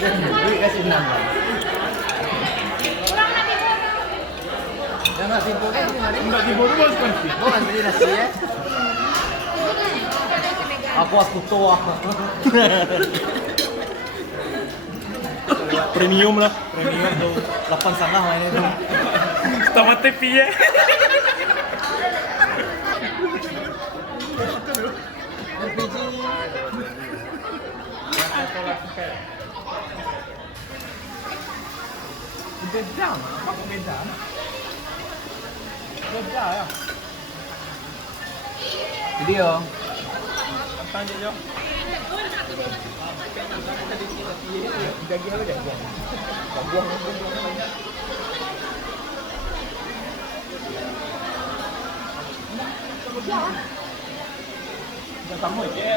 Duit kasih 6 lah. Jangan tipu kan? Enggak tiba tu bos kan. Bukan beli nasi ya. Aku tua. Premium lah. Premium tu 8,5 mainnya tu. Tamat tepi ya. LPG. Beda, apa beda? Beda ya. Video. Tanya je. Daging apa dah buang? Buang. Dah sama je.